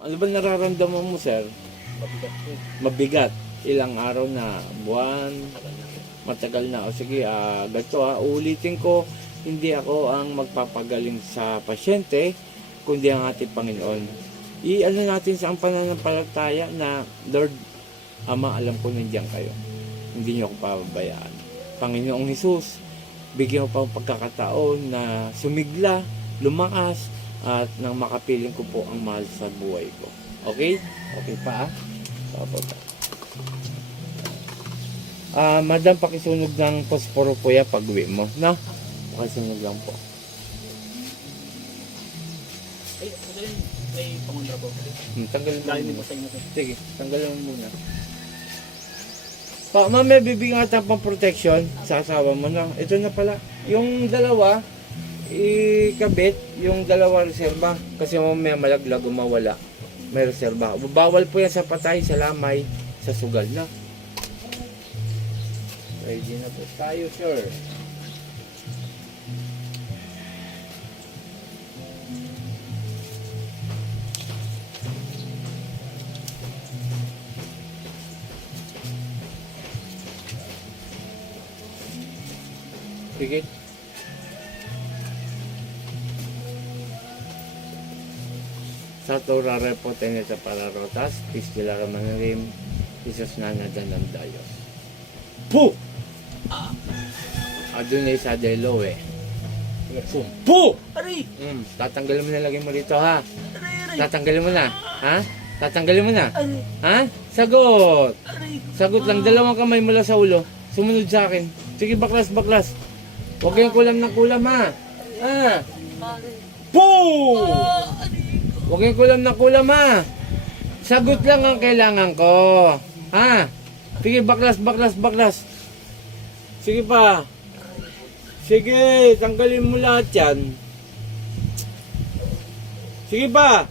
Ano ba nararamdaman mo, sir? Mabigat po. Mabigat. Ilang araw na, buwan, matagal na. O sige, ganito uulitin ko, hindi ako ang magpapagaling sa pasyente, kundi ang ating Panginoon. I-ano natin sa ang pananampalataya na, Lord, Ama, alam ko nandiyan kayo. Hindi niyo ako pababayaan. Panginoong Hesus, bigyan mo pa ang pagkakataon na sumigla, lumakas, at nang makapiling ko po ang mahal sa buhay ko. Okay? Okay pa Madam, pakisunog ng posporo po ya pag uwi mo. No? Pakisunog lang po. Ay, magaling. May pangundra po. Tanggalin mo Dahil mo muna. sa inyo po. Sige, tanggalin mo muna. Ma'am, bibigyan ka pang protection sa asawa mo na. Ito na pala. Yung dalawa, ikabit yung dalawa reserba. Kasi mamaya malaglag o mawala. May reserba. Bawal po yan sa patay, sa lamay, sa sugal na. Ready na po tayo, sir. Sige. Sa Torare po teneta para rotas, pistila ka manalim, Isos na nadanam dayos. Pu! Adunay sa delo eh. Pu! Aray! Tatanggalin mo na lagi mo dito ha. Aray! Tatanggalin mo na. Ha? Tatanggalin mo na. Aray! Ha? Sagot! Aray! Sagot lang, dalawang kamay mula sa ulo. Sumunod sa akin. Sige, baklas, baklas. Huwag kayong kulam ng kulam ha. Ha? Poo! Huwag kayong kulam ng kulam ha. Sagot lang ang kailangan ko. Ha? Sige, baklas, baklas, baklas. Sige pa. Sige, tanggalin mo lahat yan. Sige pa.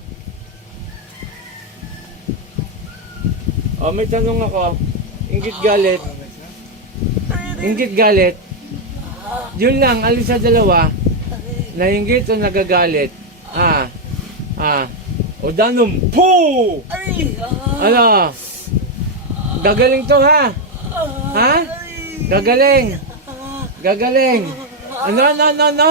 May tanong ako. Inggit galit. Inggit galit. Yun lang, alin sa dalawa. Nainggit o nagagalit? O danom. Poo! Aray! Ano? Gagaling to ha? Ha? Gagaling. Gagaling. Ano?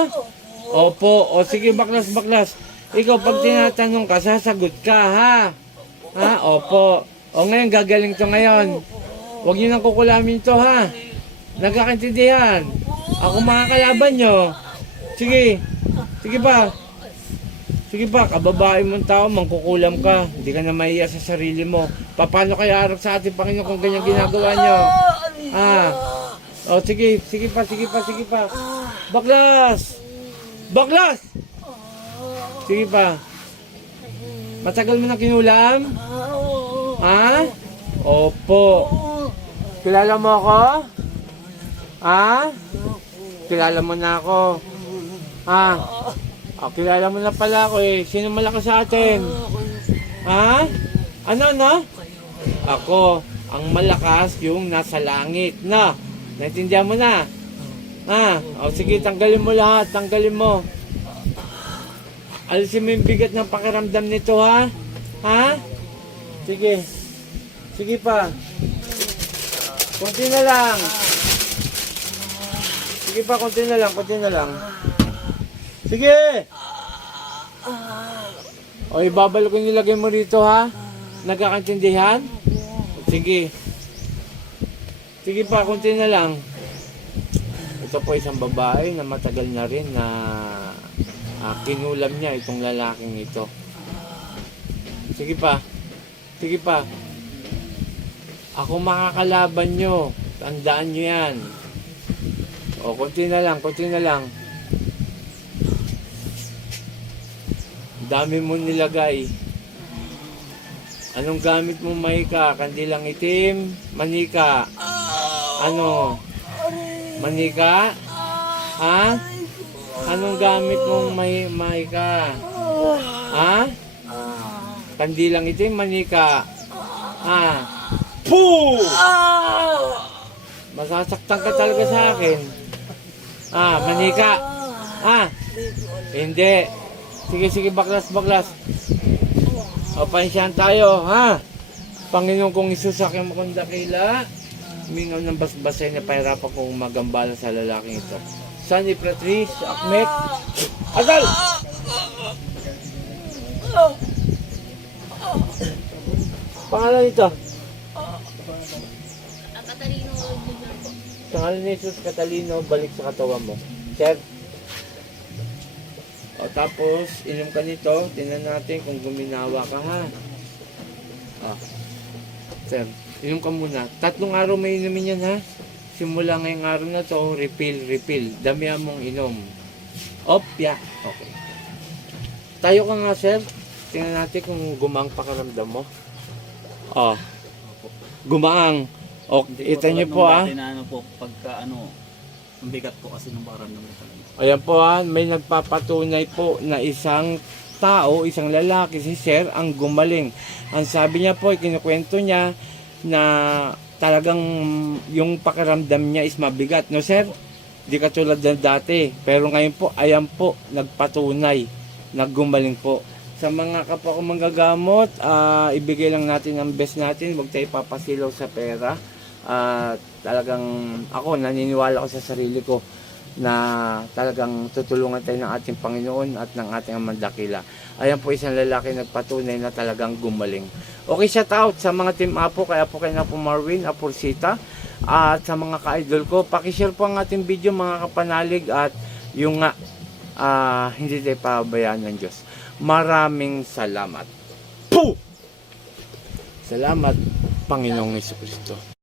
Opo. O sige, baklas, baklas. Ikaw, pag tinatanong ka, sasagot ka ha? Ha? Opo. O ngayon, gagaling to ngayon. Huwag niyo nang kukulamin to ha? Nagkakaintindihan. Ako makakalaban nyo. Sige. Sige pa. Sige pa, kababae mong tao, mangkukulam ka. Hindi ka na maiya sa sarili mo. Paano kayo harap sa ating Panginoon kung ganyan ginagawa nyo? Sige. Sige pa. Baklas! Baklas! Sige pa. Matagal mo na kinulam? Ha? Opo. Kilala mo ako? Ha? Kilala mo na ako. Ha? Kilala mo na pala ako eh. Sino malakas sa atin? Ha? Ano? Ako. Ang malakas yung nasa langit. Na? Naintindihan mo na? Ha? Sige, tanggalin mo lahat. Tanggalin mo. Alisin mo yung bigat ng pakiramdam nito ha? Ha? Sige. Sige pa. Kunti na lang. Sige pa, kunti na lang. Sige! Ibabalik ko nilagay mo rito ha? Nagkakaintindihan? Sige. Sige pa, kunti na lang. Ito po isang babae na matagal na rin na kinulam niya itong lalaking ito. Sige pa. Ako makakalaban nyo. Tandaan nyo yan. Kunti na lang. Dami mo nilagay. Anong gamit mo, Maika? Kandilang itim? Manika? Ano? Manika? Ha? Anong gamit mong Maika? Ha? Kandilang itim? Manika? Ha? Poo! Masasaktan ka talaga sa akin. Manika? Hindi. Sige, baklas. O, pansyahan tayo, ha? Panginoon kong Isus, sa aking makong dakila, mingaw ng basbasay na pahirapan kong magambala sa lalaking ito. Sunny Patrice, Akmek, Asal! Pangalan nito? Katarino Junior po. Sa ngalan ni Jesus, Catalino, balik sa katawan mo. Sir? O tapos, inom ka nito. Tingnan natin kung guminawa ka, ha? O. Sir, inom ka muna. 3 araw may inumin yan, ha? Simula ngayong araw na to, refill. Damihan mong inom. Opya. Okay. Tayo ka nga, sir. Tingnan natin kung gumaang pakaramdam mo. O. Gumaang. O, ita niyo po, ha? Dati na ano po, pagka ano, ang bigat po kasi ng pakiramdam ko talaga. Ayan po, ha, may nagpapatunay po na isang tao, isang lalaki, si Sir, ang gumaling. Ang sabi niya po, kinukwento niya na talagang yung pakiramdam niya is mabigat. No, Sir? Di katulad ng dati. Pero ngayon po, ayan po, nagpatunay, naggumaling po. Sa mga kapwa ko manggagamot, ibigay lang natin ang best natin. Huwag tayo papasilaw sa pera. Talagang ako, naniniwala ko sa sarili ko na talagang tutulungan tayo ng ating Panginoon at ng ating Amang Dakila. Ayan po isang lalaki nagpatunay na talagang gumaling. Okay, shout out sa mga team Apo, kaya po kayo na po Marvin, Aporsita, at sa mga ka-idol ko. Pakishare po ang ating video mga kapanalig at yung nga, hindi tayo pabayaan ng Diyos. Maraming salamat. Puh! Salamat, Panginoong Jesucristo.